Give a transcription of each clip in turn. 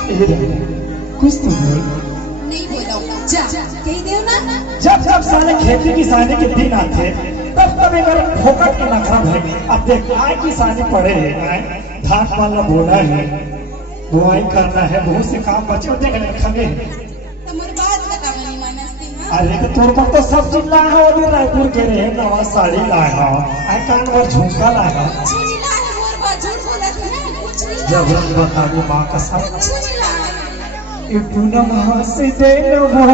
कुछ तो नहीं बोला जा कही दे ना। जब जब साले खेती किसानी के दिन आते तब तब एक फोकट के नखरा भाई अब देख आए किसानी पड़े हैं धान वाला बोना है बुआई करना है बहुत से काम बचे देख ले खगे तुम्हारी बात बता बनी मानसती हां। अरे तो तोर पर तो सब चीज लाए हो और रायपुर के रहे नवा साड़ी लाए हो आई कान और झुमका लाए हो चीनी लाए मोर बाजू बोलत है कुछ नहीं जब बताओ मां का सब कुछ नहीं लाए ये पूनम हंस दे नो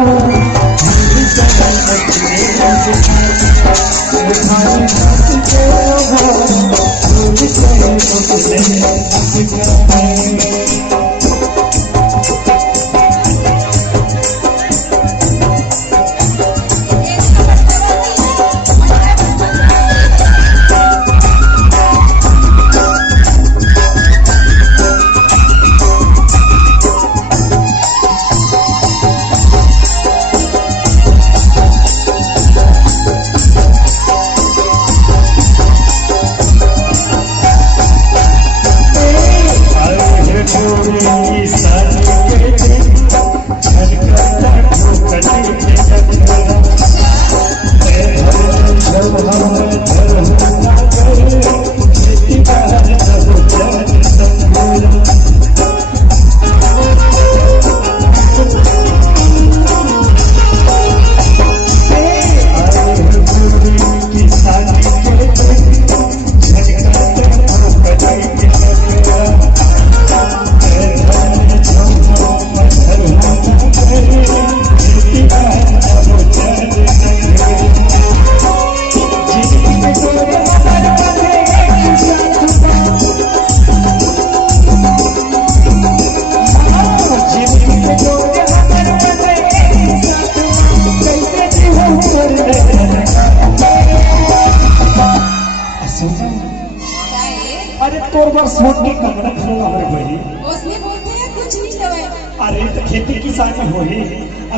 अरे तोर बार सोच के कमरा खड़ा हमारे भाई उसने बोलते हैं कुछ नहीं लवे। अरे तो खेती किसानी हो ही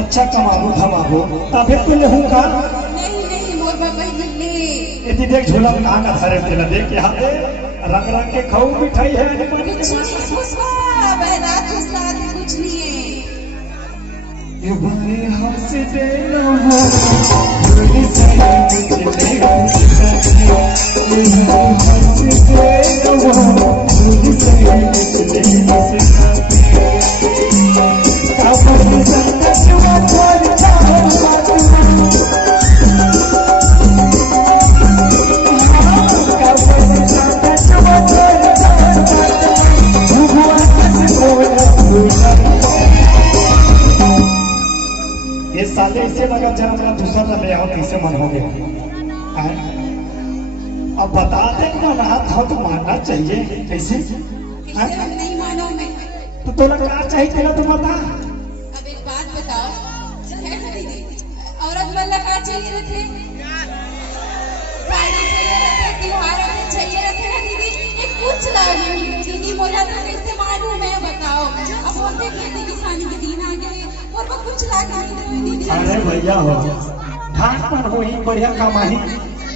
अच्छा कमाबो धमाबो तबे तो लहू का नहीं नहीं मोर बाबा मिलने यदि देख झोला में कहां का धरे तेला देख यहाँ पे रंग रंग के खाऊ मिठाई है ने पानी कुछ नहीं खुशबा बहरात उस्ताद कुछ नहीं है ये बने हंस दे नो भूल जाए कुछ नहीं हंस दे नो भूल जाए कुछ नहीं ये साले इसे लगा जरा दूसरा ले आओ कैसे मन हो गया अब बता दे कि मना था तो मानना चाहिए कैसे नहीं मानो मैं तो तोला क्या चाहिए तेरा तो बता अब एक बात बताओ औरत वाला क्या चाहिए रखे साड़ी चाहिए रखे त्योहार चाहिए रखे ना दीदी ये कुछ लागी दीदी मोला तो कैसे मालूम है बताओ अब बोलते खेती किसानी के दिन आ गए और वो कुछ लागी नहीं दीदी। अरे भैया हो धान पर हो ही बढ़िया कमाही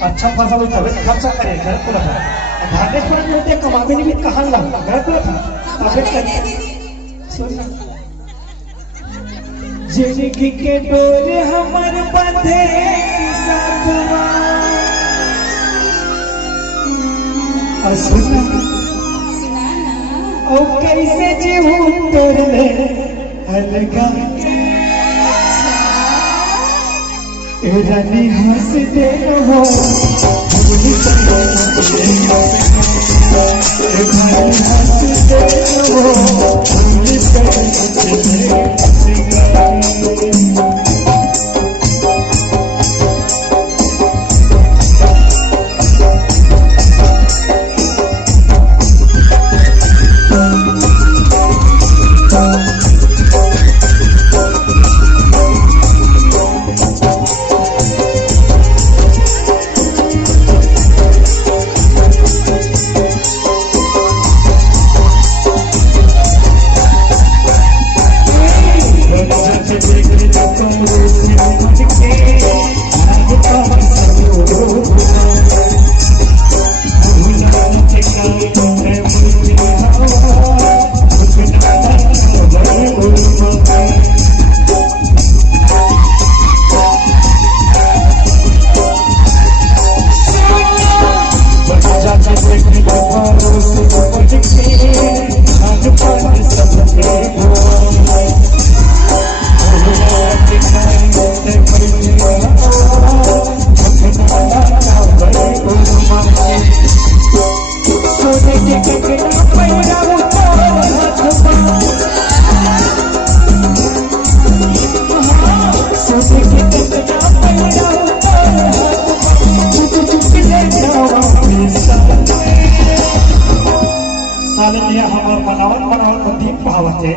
अच्छा फसल तबे खर्चा करे घर को रखा धाने पर मिलते कमावे नहीं भी कहां लगा घर को रखा तबे कर जिंदगी के डोरे हमर बंधे साथवा असुना ओ कैसे जीवू तोर में अलगा रानी हंस दे हो भूल हंस दे हो हमार बनावन बनावन में दीप पावत है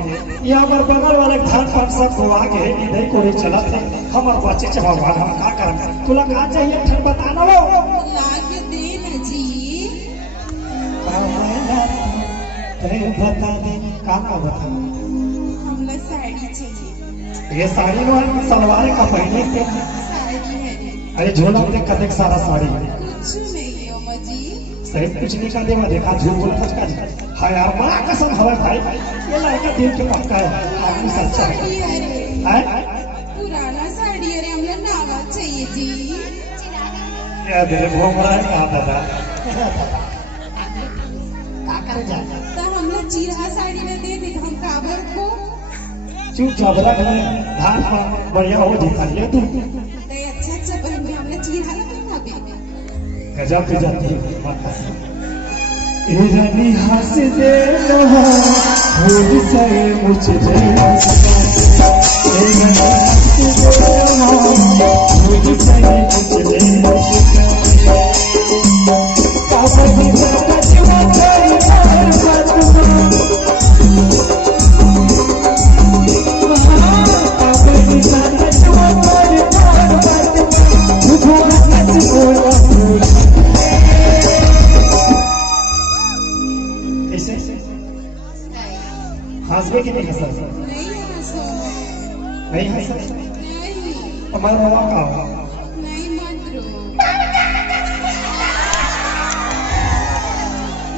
ये हमार बगल वाले धान पान सब को आगे इधर को चलत है हमार बच्चे भगवान हम का करब तुला का चाहिए ठन बताना लो लाग दे न जी बता दे का बता हमला साड़ी चाहिए ये साड़ी नो सलवार का पहने थे साड़ी है रे अरे झोला में कतेक सारा साड़ी कुछ नहीं है अम्मा जी सही कुछ नहीं कर देवा देखा झूठ बोल फटका हां यार बड़ा कसम हवे भाई ये लड़का दिल के पक्का है आदमी सच्चा साड़ी है रे है पुराना साड़ी है रे हमला नवा चाहिए जी ये दिल घूम रहा है कहां दादा का कर जा तो हमला चिरहा साड़ी न दे दे हम काबर को चुपचाप रख ले धान पर बढ़िया हो दिखा ये तू ते अच्छा पहन के हमला चिरहा न पहना दे गजब की जाती है माता इरानी हंस दे लो भूल से मुझे इरानी हंस दे लो भूल से मुझे काबा की जाता जुआ तेरी प्यार काबा की जाता जुआ तेरी प्यार भूल सच बोला हंसबे की नहीं हंसा नहीं हंसो नहीं हंसा नहीं हमारा रवा का नहीं मत रो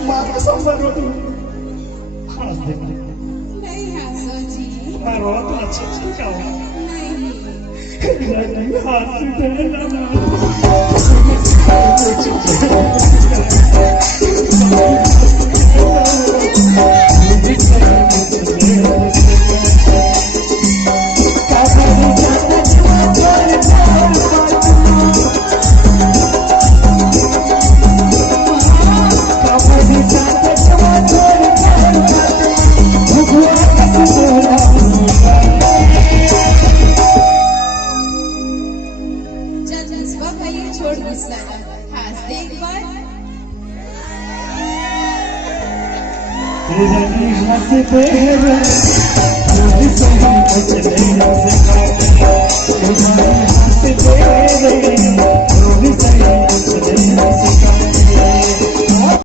मां कसम पर रो तू हंस दे नहीं हंसो जी मैं रो तो अच्छी चीज का हूं नहीं हंस दे छोड़ गुस्सा हंस दे एक बार इरानी हंस दे रे भूल से मुझे सिखा इरानी हंस दे रे भूल से मुझे सिखा